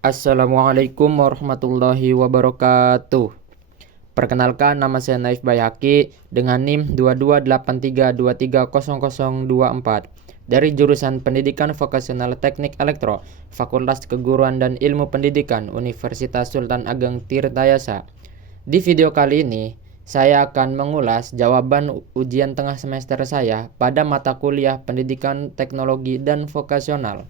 Assalamualaikum warahmatullahi wabarakatuh. Perkenalkan, nama saya Naif Bayhaqi dengan NIM 2283230024 dari jurusan Pendidikan Vokasional Teknik Elektro, Fakultas Keguruan dan Ilmu Pendidikan Universitas Sultan Ageng Tirtayasa. Di video kali ini, saya akan mengulas jawaban ujian tengah semester saya pada mata kuliah Pendidikan Teknologi dan Vokasional.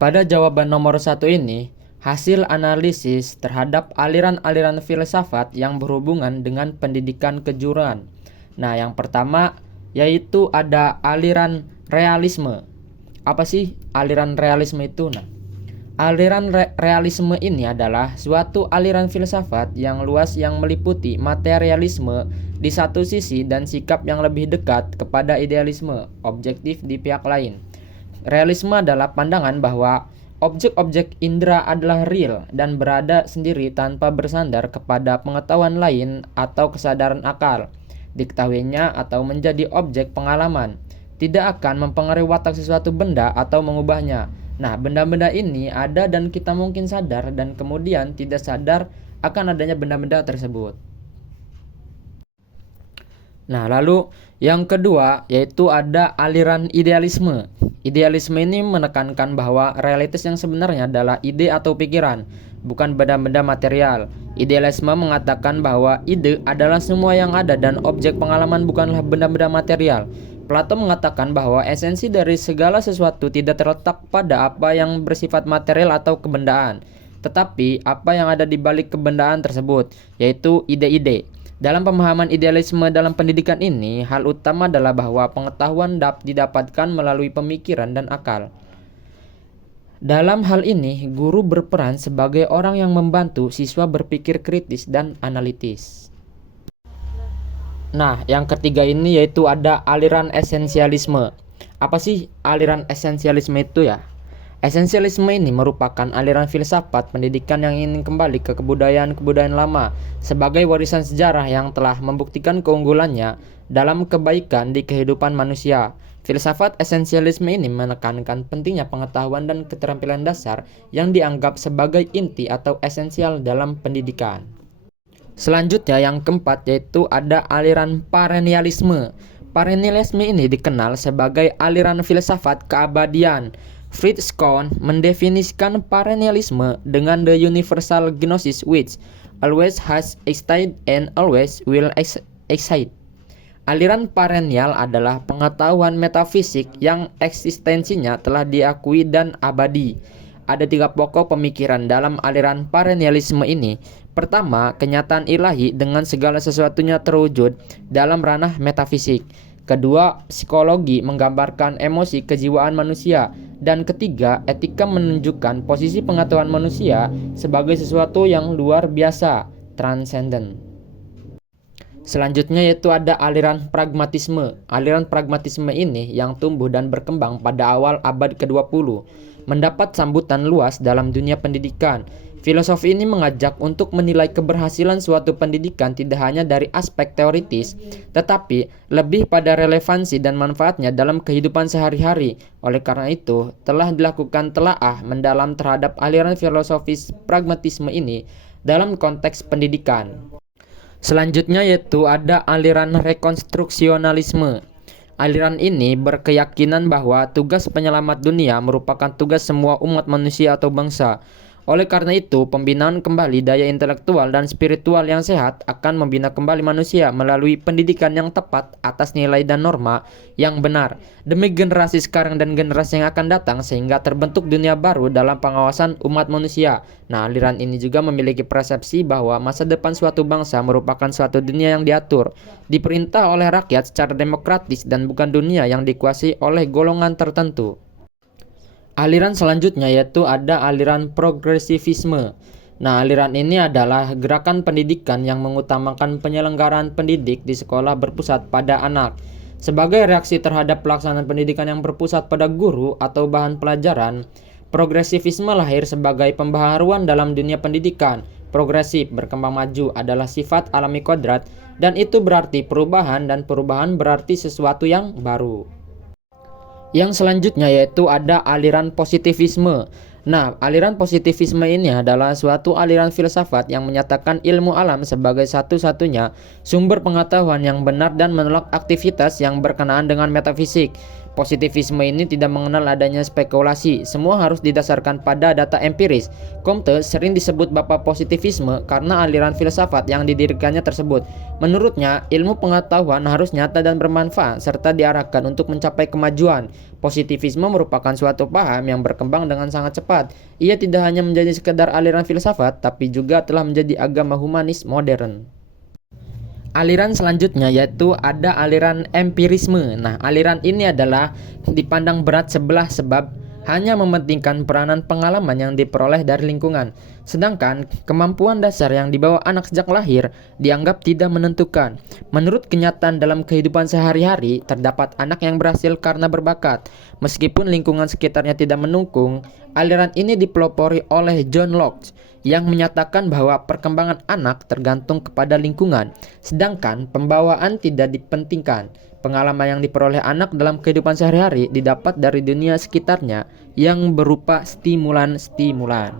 Pada jawaban nomor 1 ini, hasil analisis terhadap aliran-aliran filsafat yang berhubungan dengan pendidikan kejuruan. Nah, yang pertama yaitu ada aliran realisme. Apa sih aliran realisme itu? Nah, aliran realisme ini adalah suatu aliran filsafat yang luas yang meliputi materialisme di satu sisi dan sikap yang lebih dekat kepada idealisme, objektif di pihak lain. Realisme adalah pandangan bahwa objek-objek indera adalah real dan berada sendiri tanpa bersandar kepada pengetahuan lain atau kesadaran akal. Diketahuinya atau menjadi objek pengalaman, tidak akan mempengaruhi watak sesuatu benda atau mengubahnya. Nah, benda-benda ini ada dan kita mungkin sadar dan kemudian tidak sadar akan adanya benda-benda tersebut. Nah, lalu yang kedua yaitu ada aliran idealisme. Idealisme ini menekankan bahwa realitas yang sebenarnya adalah ide atau pikiran, bukan benda-benda material. Idealisme mengatakan bahwa ide adalah semua yang ada dan objek pengalaman bukanlah benda-benda material. Plato mengatakan bahwa esensi dari segala sesuatu tidak terletak pada apa yang bersifat material atau kebendaan, tetapi apa yang ada di balik kebendaan tersebut, yaitu ide-ide. Dalam pemahaman idealisme dalam pendidikan ini, hal utama adalah bahwa pengetahuan didapatkan melalui pemikiran dan akal. Dalam hal ini, guru berperan sebagai orang yang membantu siswa berpikir kritis dan analitis. Nah, yang ketiga ini yaitu ada aliran esensialisme. Apa sih aliran esensialisme itu ya? Esensialisme ini merupakan aliran filsafat pendidikan yang ingin kembali ke kebudayaan-kebudayaan lama sebagai warisan sejarah yang telah membuktikan keunggulannya dalam kebaikan di kehidupan manusia. Filsafat esensialisme ini menekankan pentingnya pengetahuan dan keterampilan dasar yang dianggap sebagai inti atau esensial dalam pendidikan. Selanjutnya yang keempat yaitu ada aliran perennialisme. Perennialisme ini dikenal sebagai aliran filsafat keabadian. Fritz Kahn mendefinisikan perennialisme dengan the universal gnosis which always has existed and always will exist. Aliran perennial adalah pengetahuan metafisik yang eksistensinya telah diakui dan abadi. Ada 3 pokok pemikiran dalam aliran perennialisme ini. Pertama, kenyataan ilahi dengan segala sesuatunya terwujud dalam ranah metafisik. Kedua, psikologi menggambarkan emosi kejiwaan manusia. Dan ketiga, etika menunjukkan posisi pengetahuan manusia sebagai sesuatu yang luar biasa, transenden. Selanjutnya yaitu ada aliran pragmatisme. Aliran pragmatisme ini yang tumbuh dan berkembang pada awal abad ke-20 mendapat sambutan luas dalam dunia pendidikan. Filosofi ini mengajak untuk menilai keberhasilan suatu pendidikan tidak hanya dari aspek teoritis, tetapi lebih pada relevansi dan manfaatnya dalam kehidupan sehari-hari. Oleh karena itu, telah dilakukan telaah mendalam terhadap aliran filosofis pragmatisme ini dalam konteks pendidikan. Selanjutnya yaitu ada aliran rekonstruksionalisme. Aliran ini berkeyakinan bahwa tugas penyelamat dunia merupakan tugas semua umat manusia atau bangsa. Oleh karena itu, pembinaan kembali daya intelektual dan spiritual yang sehat akan membina kembali manusia melalui pendidikan yang tepat atas nilai dan norma yang benar demi generasi sekarang dan generasi yang akan datang sehingga terbentuk dunia baru dalam pengawasan umat manusia. Nah, aliran ini juga memiliki persepsi bahwa masa depan suatu bangsa merupakan suatu dunia yang diatur, diperintah oleh rakyat secara demokratis dan bukan dunia yang dikuasai oleh golongan tertentu. Aliran selanjutnya yaitu ada aliran progresivisme. Nah, aliran ini adalah gerakan pendidikan yang mengutamakan penyelenggaraan pendidik di sekolah berpusat pada anak. Sebagai reaksi terhadap pelaksanaan pendidikan yang berpusat pada guru atau bahan pelajaran, progresivisme lahir sebagai pembaharuan dalam dunia pendidikan. Progresif, berkembang maju adalah sifat alami kodrat dan itu berarti perubahan dan perubahan berarti sesuatu yang baru. Yang selanjutnya yaitu ada aliran positivisme. Nah, aliran positivisme ini adalah suatu aliran filsafat yang menyatakan ilmu alam sebagai satu-satunya sumber pengetahuan yang benar dan menolak aktivitas yang berkenaan dengan metafisik. Positivisme ini tidak mengenal adanya spekulasi, semua harus didasarkan pada data empiris. Comte sering disebut bapak positivisme karena aliran filsafat yang didirikannya tersebut. Menurutnya, ilmu pengetahuan harus nyata dan bermanfaat serta diarahkan untuk mencapai kemajuan. Positivisme merupakan suatu paham yang berkembang dengan sangat cepat. Ia tidak hanya menjadi sekedar aliran filsafat, tapi juga telah menjadi agama humanis modern. Aliran selanjutnya yaitu ada aliran empirisme. Nah, aliran ini adalah dipandang berat sebelah sebab hanya mementingkan peranan pengalaman yang diperoleh dari lingkungan. Sedangkan kemampuan dasar yang dibawa anak sejak lahir dianggap tidak menentukan. Menurut kenyataan dalam kehidupan sehari-hari, terdapat anak yang berhasil karena berbakat. Meskipun lingkungan sekitarnya tidak mendukung, aliran ini dipelopori oleh John Locke yang menyatakan bahwa perkembangan anak tergantung kepada lingkungan, sedangkan pembawaan tidak dipentingkan. Pengalaman yang diperoleh anak dalam kehidupan sehari-hari didapat dari dunia sekitarnya yang berupa stimulan-stimulan.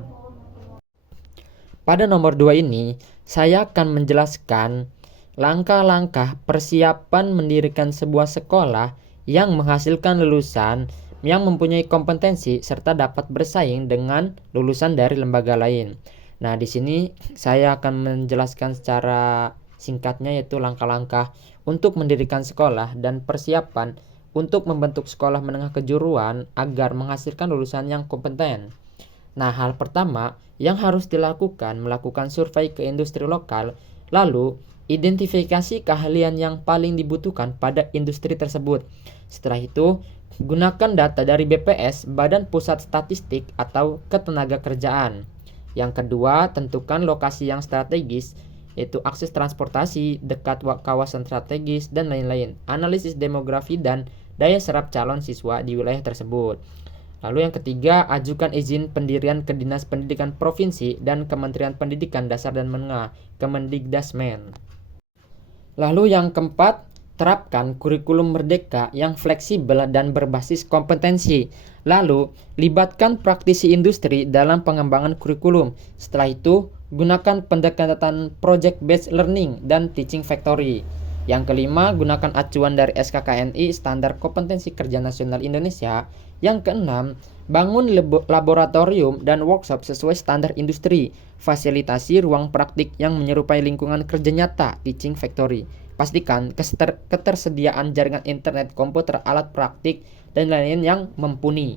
Pada nomor 2 ini, saya akan menjelaskan langkah-langkah persiapan mendirikan sebuah sekolah yang menghasilkan lulusan yang mempunyai kompetensi serta dapat bersaing dengan lulusan dari lembaga lain. Nah, di sini saya akan menjelaskan secara singkatnya yaitu langkah-langkah untuk mendirikan sekolah dan persiapan untuk membentuk sekolah menengah kejuruan agar menghasilkan lulusan yang kompeten. Nah, hal pertama yang harus dilakukan melakukan survei ke industri lokal, lalu identifikasi keahlian yang paling dibutuhkan pada industri tersebut. Setelah itu, gunakan data dari BPS, Badan Pusat Statistik atau Ketenagakerjaan. Yang kedua, tentukan lokasi yang strategis, yaitu akses transportasi, dekat kawasan strategis, dan lain-lain. Analisis demografi dan daya serap calon siswa di wilayah tersebut. Lalu yang ketiga, ajukan izin pendirian ke Dinas Pendidikan Provinsi dan Kementerian Pendidikan Dasar dan Menengah, Kemendikdasmen. Lalu yang keempat, terapkan kurikulum merdeka yang fleksibel dan berbasis kompetensi. Lalu, libatkan praktisi industri dalam pengembangan kurikulum. Setelah itu, gunakan pendekatan project based learning dan teaching factory. Yang kelima, gunakan acuan dari SKKNI Standar Kompetensi Kerja Nasional Indonesia. Yang keenam, bangun laboratorium dan workshop sesuai standar industri. Fasilitasi ruang praktik yang menyerupai lingkungan kerja nyata, teaching factory. Pastikan ketersediaan jaringan internet, komputer, alat praktik, dan lain-lain yang mumpuni.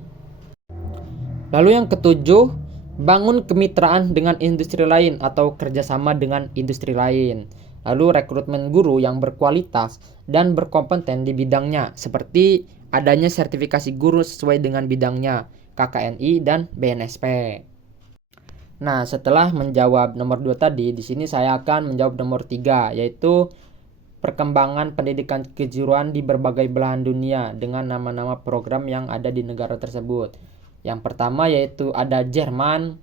Lalu yang ketujuh, bangun kemitraan dengan industri lain atau kerjasama dengan industri lain. Lalu rekrutmen guru yang berkualitas dan berkompeten di bidangnya, seperti adanya sertifikasi guru sesuai dengan bidangnya, KKNI dan BNSP. Nah, setelah menjawab nomor 2 tadi, di sini saya akan menjawab nomor 3, yaitu perkembangan pendidikan kejuruan di berbagai belahan dunia dengan nama-nama program yang ada di negara tersebut. Yang pertama yaitu ada Jerman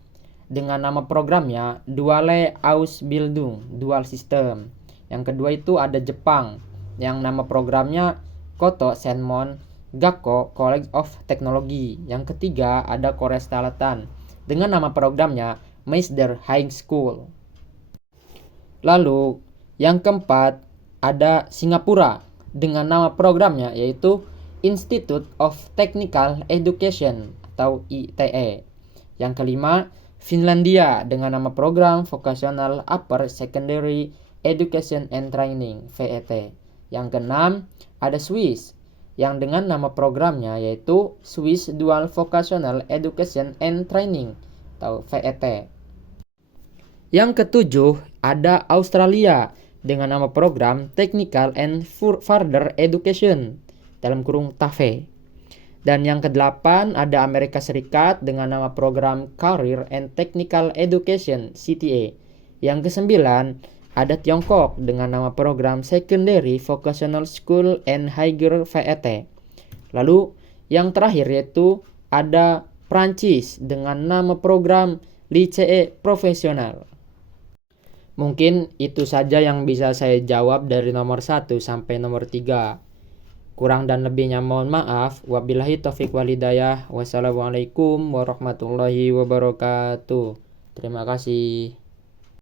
dengan nama programnya Duale Ausbildung, Dual System. Yang kedua itu ada Jepang yang nama programnya Koto Senmon Gakko College of Technology. Yang ketiga ada Korea Selatan dengan nama programnya Master High School. Lalu yang keempat ada Singapura dengan nama programnya yaitu Institute of Technical Education atau ITE. Yang kelima, Finlandia dengan nama program Vocational Upper Secondary Education and Training VET. Yang keenam, ada Swiss yang dengan nama programnya yaitu Swiss Dual Vocational Education and Training atau VET. Yang ketujuh, ada Australia dengan nama program Technical and Further Education dalam kurung TAFE. Dan yang kedelapan ada Amerika Serikat dengan nama program Career and Technical Education CTA. Yang kesembilan ada Tiongkok dengan nama program Secondary Vocational School and Higher VET. Lalu yang terakhir yaitu ada Prancis dengan nama program Lycée Professionnel. Mungkin itu saja yang bisa saya jawab dari nomor 1 sampai nomor 3. Kurang dan lebihnya mohon maaf. Wabillahi taufik walhidayah. Wassalamualaikum warahmatullahi wabarakatuh. Terima kasih.